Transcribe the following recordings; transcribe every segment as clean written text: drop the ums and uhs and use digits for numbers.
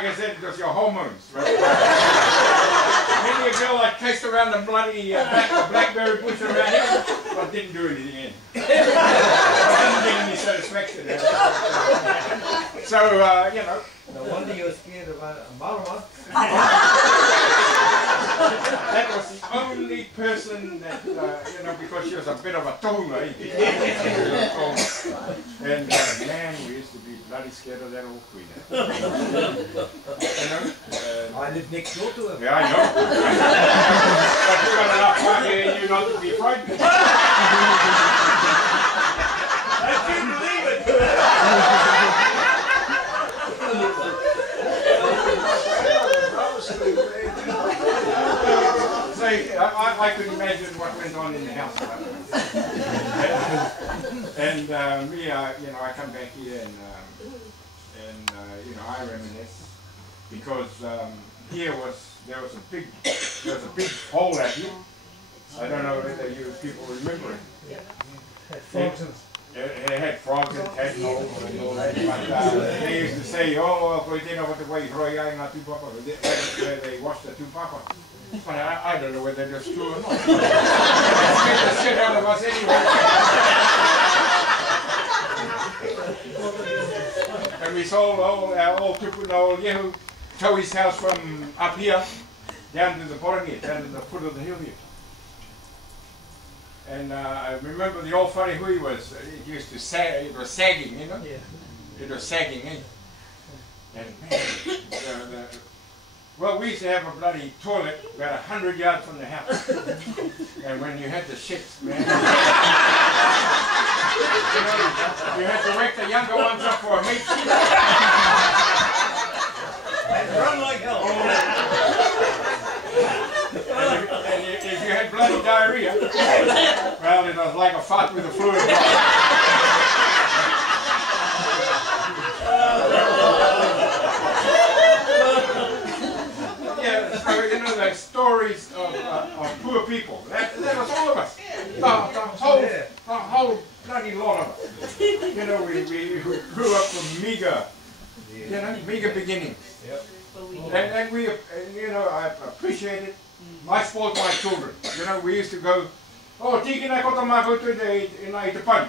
like I said, it was your hormones, right? Maybe a girl like chased around the bloody blackberry bush around here, but didn't do anything in. Didn't get any satisfaction. So, you know. No wonder you were scared about a marama. That was the only person that, you know, because she was a bit of a tonga. And man, we used to be bloody scared of that old queen. You know? I live next door to her. Yeah, I know. But you got enough time here you not to be frightened. I couldn't believe it. So I could imagine what went on in the house. And me, you know, I come back here and you know, I reminisce because here there was a big hole out here. I don't know whether you people remember it. It had frogs and tadpoles and all that, but they used to say, oh, they washed the two papa. But I don't know whether that's true or not. They scared the shit out of us anyway. And we sold our old Tupuna Yehu, Toey's house from up here down to the bottom here, down to the foot of the hill here. And I remember the old funny hui was, it used to sag, it was sagging, you know? Yeah. It was sagging, eh? And man, well, we used to have a bloody toilet about 100 yards from the house. And when you had the shits, man, you had to wake the younger ones up for a meet. And run like hell. And if you had bloody diarrhea, well, it was like a fart with a fluid. Yeah, so you know the stories of poor people. That was all of us. The whole bloody lot of us. You know, we grew up from meager, you know, meager beginnings. Yep. And we, you know, I appreciate it. I spoiled my children. You know, we used to go, oh, tiki na koto mako to the Itapani.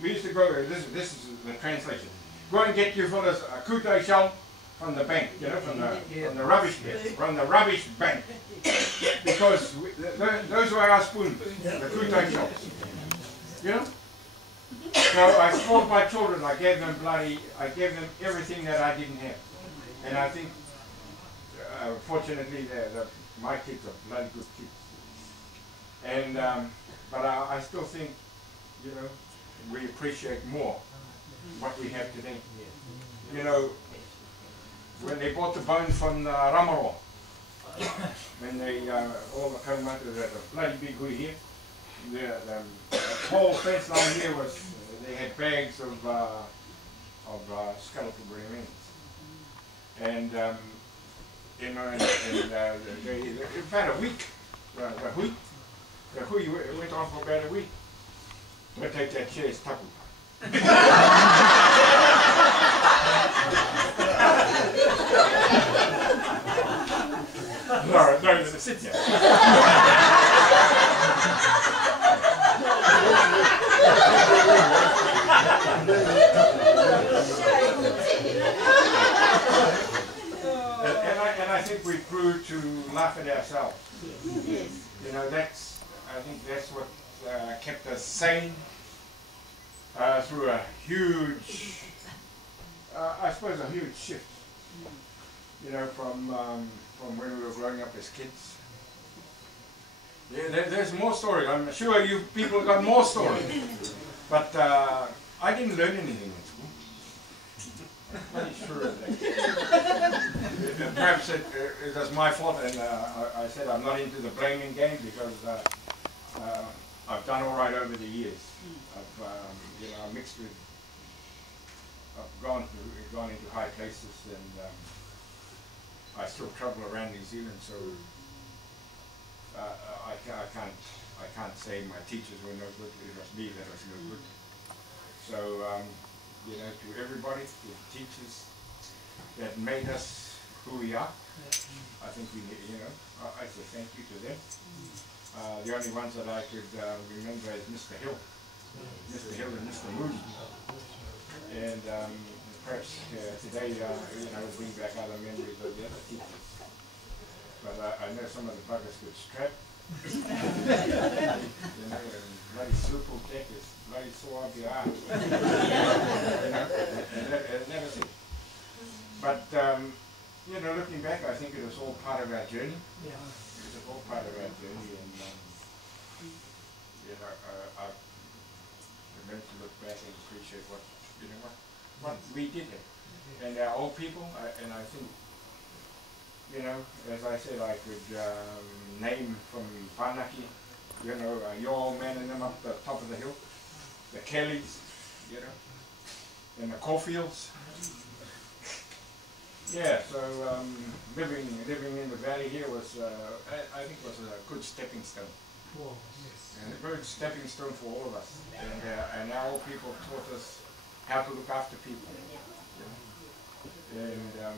We used to go, this is the translation. Go and get you fellas a kutai shell from the bank, you know, from the rubbish bin, from the rubbish bank. Because those were our spoons, the kutai shells. You know? So I spoiled my children. I gave them everything that I didn't have. And I think, fortunately, my kids are bloody good kids. And, but I still think, you know, we appreciate more what we have today. You know, when they bought the bones from the Ramaro, when they all came out of the bloody big hui here, the whole fence line here was, they had bags of skeletal remains. And you know, about a week, the hui went on for about a week. We'll take that chair as tapu. No, sit there. And I think we grew to laugh at ourselves. Yes. You know, I think that's what kept us sane through a huge, I suppose, a huge shift. You know, from when we were growing up as kids. Yeah, there's more stories. I'm sure you people got more stories. But I didn't learn anything in school. I'm pretty sure of that. Perhaps it was my fault, and I said I'm not into the blaming game because I've done all right over the years. I've you know, mixed with, I've gone into high places, and I still travel around New Zealand, so I can't say my teachers were no good. It was me that was no good. So you know, to everybody, to the teachers that made us who we are. I think we need, you know, I say thank you to them. The only ones that I could remember is Mr. Hill and Mr. Moody. And perhaps today, you know, bring back other memories of the other teachers. But I know some of the buggers could strap. You know, and bloody super tech is bloody sore up your arm. You know, and never think. But, you know, looking back, I think it was all part of our journey. Yeah. It was all part of our journey, and you know, I learned to look back and appreciate what, you know, what we did here. And our old people, and I think, you know, as I said, I could name from Pakanae, you know, your old man and them up the top of the hill, the Kellys, you know, and the Caulfields. Yeah, so living in the valley here was, I think, was a good stepping stone. Wow, yes. And a good stepping stone for all of us. And our old people taught us how to look after people. You know?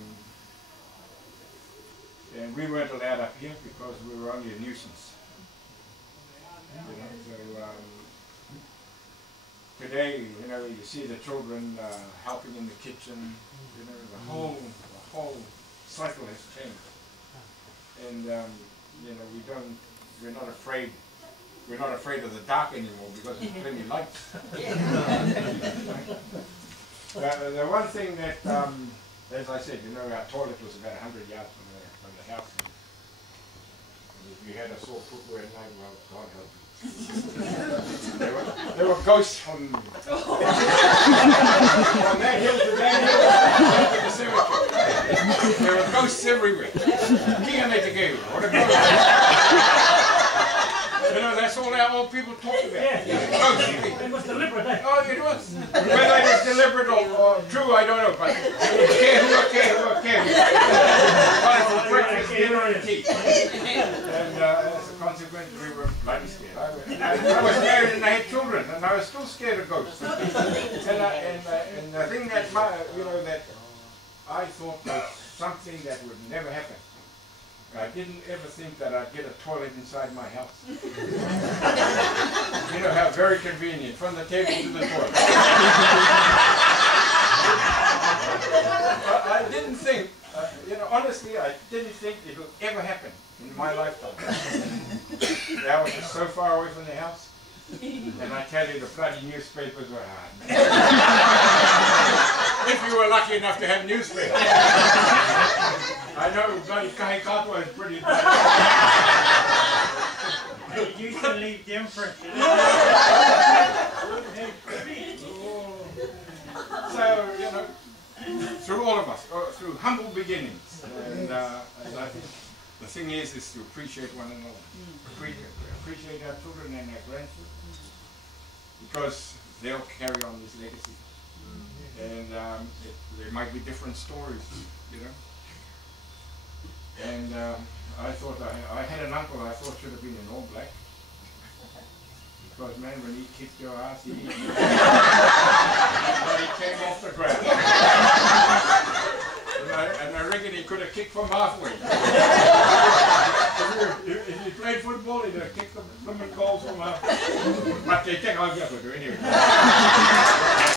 And we weren't allowed up here because we were only a nuisance. You know, so today, you know, you see the children helping in the kitchen. You know, the whole cycle has changed. And you know, we're not afraid. We're not afraid of the dark anymore because there's plenty of lights. The one thing that, as I said, you know, our toilet was about 100 yards from the house. And if you had a sore foot where at night, well, God help you. there were ghosts from that hill to the cemetery. There were ghosts everywhere. What a ghost. You know, that's all our old people talk about. Yeah. It was deliberate, eh? Oh, it was. Whether it was deliberate or true, I don't know, but who cares? For breakfast, dinner, and tea. And as a consequence, we were bloody scared. I was married and I had children, and I was still scared of ghosts. And the thing that, you know, that I thought was something that would never happen. I didn't ever think that I'd get a toilet inside my house. You know how very convenient, from the table to the toilet. I didn't think, you know, honestly, I didn't think it would ever happen in my lifetime. I was just so far away from the house. And I tell you, the bloody newspapers were hard. If you were lucky enough to have newspapers. I know bloody Kahikatua is pretty bad. You used to leave the imprint. So, you know, through all of us, through humble beginnings. And I think the thing is to appreciate one another. Appreciate our children and our grandchildren. Because they'll carry on this legacy. And there might be different stories, you know. And I thought, I had an uncle I thought should have been in all black. Because man, when he kicked your ass, he came off the ground. And I reckon he could have kicked from halfway. If he played football, he'd have kicked the goals from halfway. But they take out the